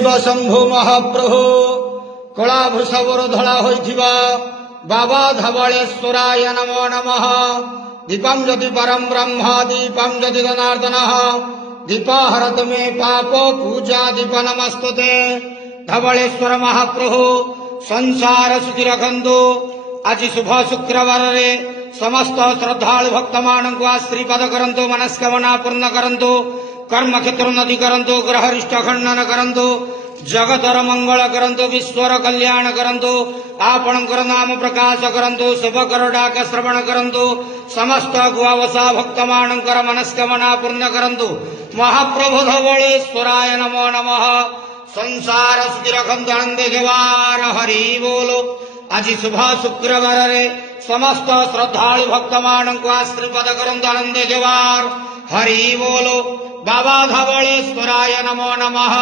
शिव शंभु महाप्रभु कला वृषभर धड़ा होइथिबा बाबा धवलेश्वराय नमो नमः। दीपं ज्योति परम ब्रह्म दीपं ज्योति जनार्दन दीपाहरत मे पाप पूजा दीप नमस्तुते। धवलेश्वर महाप्रभु संसार सुखी रखंतु। आज शुभ शुक्रवार रे समस्त श्रद्धालु भक्त मान को आशीर्वाद करंतु, मनस्कामना पूर्ण करंतु, कर्म क्षेत्र उन्नति करंतु, ग्रहरिष्ट खंडन करंतु, जगतर मंगल करंतु, विश्वर कल्याण करंतु, आपणकर नाम प्रकाश करंतु, शुभकर डाक श्रवण करंतु, समस्त गुआवसा भक्त मानकर मनस्कामना पूर्ण करंतु। महाप्रभु धवलेश्वराय नमो नमः। संसार सुखी रखंतु, आनंद घेवार हरि बोलो। आज शुभ शुक्रवार रे समस्त श्रद्धालु भक्त मान को आशीर्वाद करंतु, आनंद घेवार हरि बोलो। बाबा धवलेश्वराय नमो नमः।